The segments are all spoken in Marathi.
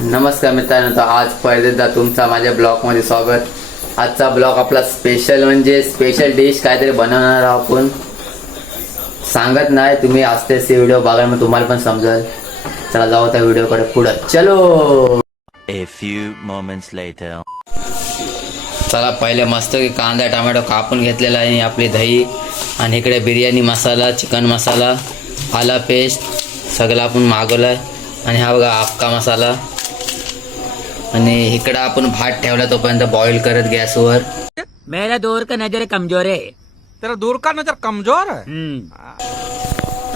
नमस्कार मित्रांनो, तर आज पहिल्यांदा तुमचा माझ्या ब्लॉगमध्ये स्वागत. आजचा ब्लॉग आपला स्पेशल म्हणजे स्पेशल डिश काहीतरी बनवणार आहोत आपण. सांगत नाही, तुम्ही असते ते व्हिडिओ बघा, मग तुम्हाला पण समजेल. चला जाऊ त्या व्हिडिओकडे पुढे. चलो. A few moments later. चला पहिले मस्त कांदा टोमॅटो कापून घेतलेला आहे, आपली दही आणि इकडे बिर्याणी मसाला, चिकन मसाला, आला पेस्ट सगळं आपण मागवलं आहे. आणि हा बघा अख्खा मसाला. आणि इकडं आपण भात ठेवला तोपर्यंत बॉईल करत गॅसवर. मेरा दूर का नजर कमजोर है. तेरा दूर का नजर कमजोर है.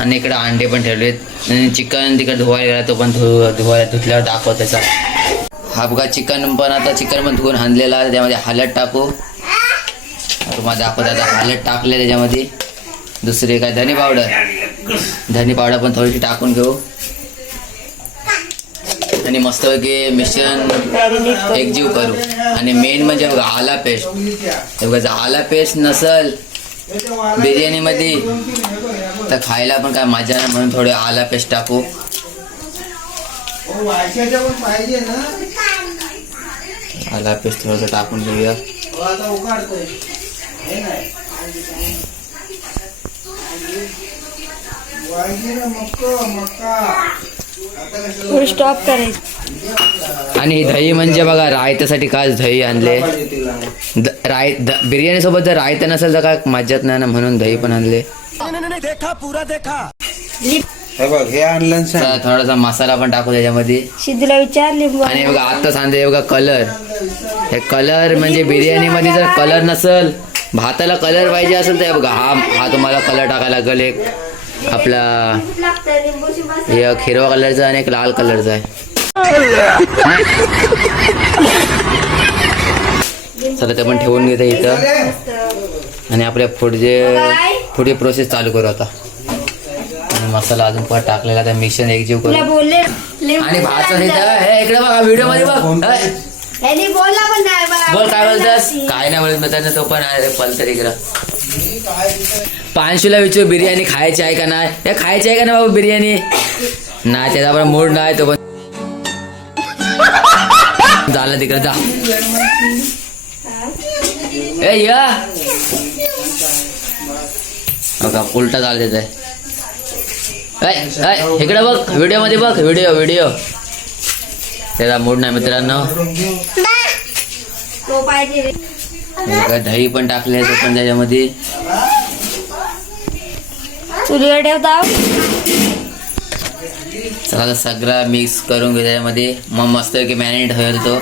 आणि इकडे अंडे पण ठेवलेत. आणि चिकन तिकडे धुवायला गेला तो पण धुतल्यावर दाखव त्याचा. हा बघा चिकन पण आता चिकन पण धुवून आणलेला आहे. त्यामध्ये हळद टाकू. तुम्हाला दाखवत आता हळद टाकले त्याच्यामध्ये. दुसरे काय धनी पावडर पण थोडीशी टाकून घेऊ. आणि मस्तपैकी मिश्रण एकजीव करू. आणि मेन म्हणजे बघा आला पेस्ट. बघा आला पेस्ट नसल बिर्याणीमध्ये तर खायला पण काय मजा नाही, म्हणून थोडे आला पेस्ट टाकू. आला पेस्ट थोडंसं टाकून घेऊया. स्टॉप करायचं. आणि ही दही म्हणजे बघा रायत्यासाठी काय दही आणले. बिर्याणी सोबत जर रायता नसेल तर काय मजाच नाही ना, म्हणून दही पण आणले. हे आणलं थोडासा मसाला पण टाकू त्याच्यामध्ये. सिद्धूला विचारले. आणि बघा आता सांगते बघा कलर. हे कलर म्हणजे बिर्याणीमध्ये जर कलर नसेल, भाताला कलर पाहिजे असेल तर बघा हा तुम्हाला कलर टाकायला लागेल. एक आपला एक हिरवा कलरचा आणि एक लाल कलरचा आहे. चला ते पण ठेवून घेते इथं. आणि आपल्या पुढे प्रोसेस चालू करू आता. आणि मसाला अजून पण टाकलेला त्या मिश्रण एकजीव करू. आणि भात हे इकडे बघा व्हिडिओ मध्ये बघ. बोल काय बोलतास. काय नाही बोलत मित्रांनो, तो पण पलतर इकडं. पांशूला विचारू बिर्याणी खायची आहे का नाही. हे खायची आहे का नाही बाबा बिर्याणी. नाही त्याचा पण मूड नाही, तो पण झालं तिकडे जा. ए या बघा उलटा झाला त्याचा. इकडे बघ व्हिडिओ मध्ये बघ. व्हिडिओ त्याचा मूड नाही मित्रांनो. दही पण टाकले तो पण त्याच्यामध्ये. चुलीवर ठेवता. चला सगळं मिक्स करून घेऊ त्याच्यामध्ये. मग मस्त की मॅरिनेट होईल तो.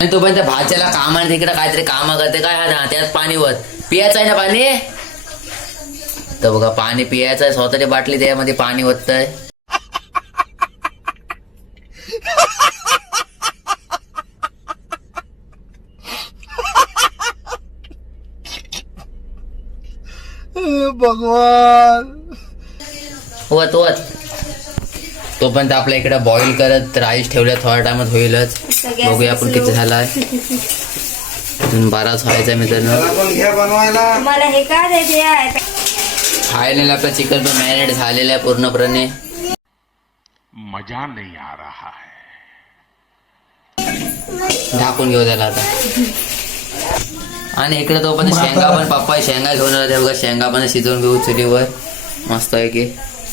आणि तो पण त्या भाच्याला कामाला तिकडे काहीतरी काम करते काय. हा त्यात पाणी वत पियाचं आहे ना पाणी. तर बघा पाणी पियाचं आहे. स्वतःची बाटली त्यामध्ये पाणी ओतत आहे. भगवान वत तोपर्यंत आपल्या इकडे बॉईल करत राईस ठेवल्या. थोड्या टायमात होईलच. बघूया आपण किती झाला आहे. अजून 12 व्हायचा मित्रांनो. मला हे काय द्यायचे. खायला आपलं चिकन पण मॅरिनेट झालेलं आहे पूर्णपणे. मजा नहीं आ रहा है. ढाकून घेऊ त्याला आता. आणि इकडे तो पण शेंगा पण पप्पा शेंगा घेऊन आला. त्या बघा शेंगा पण शिजवून घेऊ चुलीवर मस्त आहे की.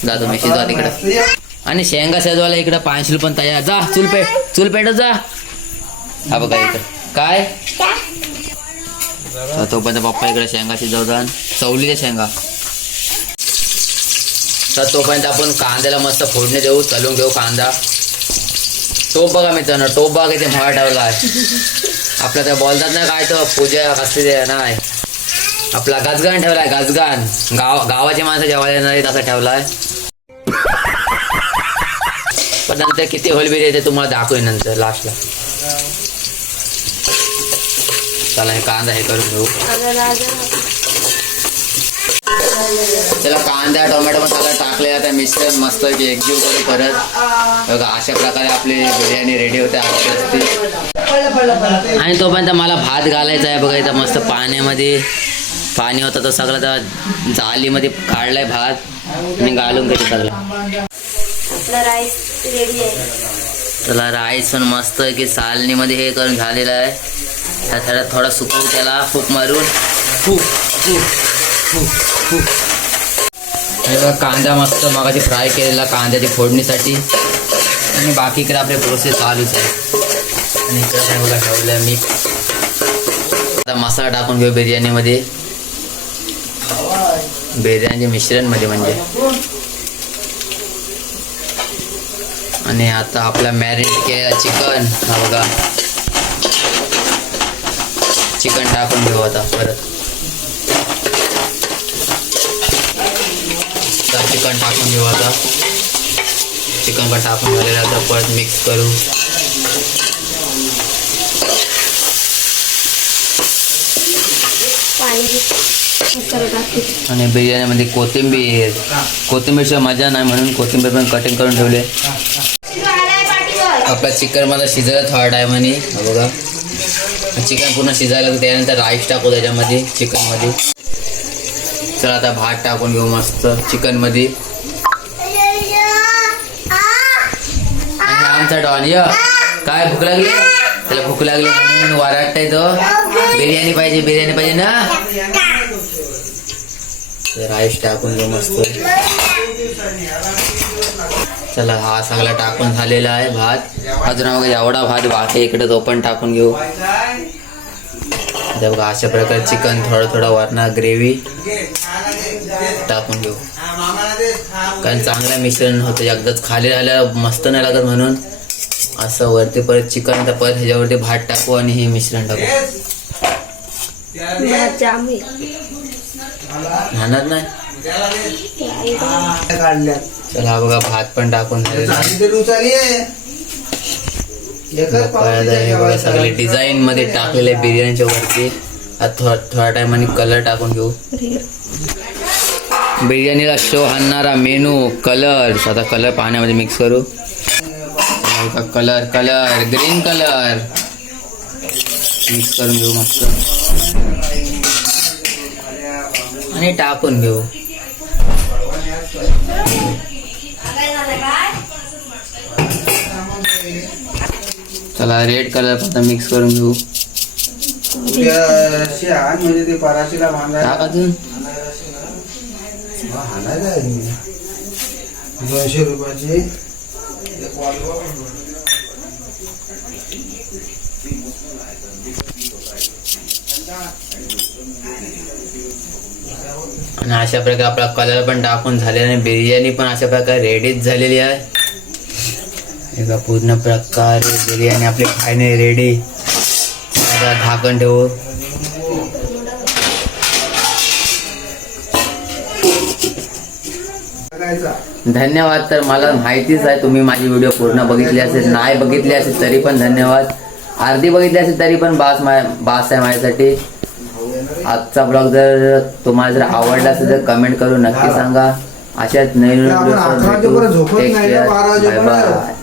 जा तुम्ही शिजवा तिकडे. आणि शेंगा शिजवायला इकडे पांशूल पण तयार. जा चूल पेटत जा. हा बघा इकडे काय तोपर्यंत पप्पा इकडे शेंगा शिजवतात. चवलीच्या शेंगा. तर तोपर्यंत आपण कांद्याला मस्त फोडणी देऊ. तलून घेऊ कांदा. टोप बघा मित्रांनो, टोप बघा इथे मळा ठेवला आहे. आपल्या त्या बोलतात ना काय तर पूजा कसली नाही. आपला गजगान ठेवलाय. गजगान गावाची माणसं जेवायला नाही तसा ठेवलाय. पण नंतर किती होलबीर येते तुम्हाला दाखवेन नंतर लास्टला. चला हे कांदा हे करून घेऊ. त्याला कांदा टोमॅटो पण सगळं टाकलेला त्या मिश्रण मस्त एकजीव करू परत. बघा अशा प्रकारे आपली बिर्याणी रेडी होते. आणि तोपर्यंत मला भात घालायचा आहे. बघा इथं मस्त पाण्यामध्ये पाणी होतं तर सगळं त्या जालीमध्ये काढलाय भात आणि घालून घेते सगळं. आपला राईस रेडी आहे. त्याला राईस पण मस्त की सालनीमध्ये हे करून झालेलं आहे. त्याला थोडा सुकवू, त्याला फूक मारून फूक फूक फूक फूक. हे बघा कांदा मस्त मगाशी फ्राय केलेला कांद्याची फोडणीसाठी. आणि बाकीकडे आपले प्रोसेस चालूच आहे. आणि इकडे काय बघा ठेवलं मी. आता मसाला टाकून घेऊ बिर्याणीमध्ये, बिर्याणीचे मिश्रणमध्ये म्हणजे. आणि आता आपला मॅरिनेट केलेला चिकन, हा बघा चिकन टाकून घेऊ आता परत. चिकन टाकून घेऊ आता. चिकन पण टाकून झालेलं आता परत मिक्स करू. आणि बिर्याणीमध्ये कोथिंबीरची मजा नाही म्हणून कोथिंबीर पण कटिंग करून ठेवले. आपला चिकन मला शिजायला थोडा टायमाने, बघा चिकन पूर्ण शिजायला लागतं. त्यानंतर राईस टाकू त्याच्यामध्ये चिकनमध्ये. चला आता भात टाकून घेऊ मस्त चिकनमध्ये. आणि आमचा डॉन काय भूक लागली, त्याला भूक लागली म्हणून वराटतंय तो. बिर्याणी पाहिजे ना. राईस टाकून घेऊ मस्त. चला हा सगळा टाकून झालेला आहे भात. अजून बघा एवढा भात बाकी इकडे तो पण टाकून घेऊ. आता बघा अशा प्रकारे चिकन थोडं वरना ग्रेव्ही टाकून घेऊ. कारण चांगलं मिश्रण होतं. एकदाच खाली राहिल्याला मस्त नाही लागत म्हणून असं वरती परत चिकन, तर परत ह्याच्यावरती भात टाकू आणि हे मिश्रण टाकू. राहणार नाही. चला बघा भात पण टाकून झालेला. सगळे डिझाईन मध्ये टाकलेले बिर्याणीच्या वरती. थोडा टाइमाने कलर टाकून घेऊ. बिर्याणीला शो आणणारा मेनू कलर. आता कलर पाण्यामध्ये मिक्स करू. कलर ग्रीन कलर मिक्स करून घेऊ मस्त आणि टाकून घेऊ. चला रेड कलर पण मिक्स करून घेऊ. टाक अजून. 200 रुपयाची आणि अशा प्रकारे आपला कलर पण टाकून झालेला आणि बिर्याणी पण अशा प्रकारे रेडीच झालेली आहे. एका पूर्ण प्रकारे बिर्याणी आपली फायनली रेडी. आता झाकण ठेवू. धन्यवाद. तर मला माहितीच आहे तुम्ही माझी व्हिडिओ पूर्ण बघितली असेल, नाही बघितली असेल तरी पण धन्यवाद. अर्धी बघितली असेल तरी पण बास आहे माझ्यासाठी. आजचा ब्लॉग जर तुम्हाला जर आवडला असेल तर कमेंट करून नक्की सांगा. अशाच नवीन व्हिडिओ. Bye bye.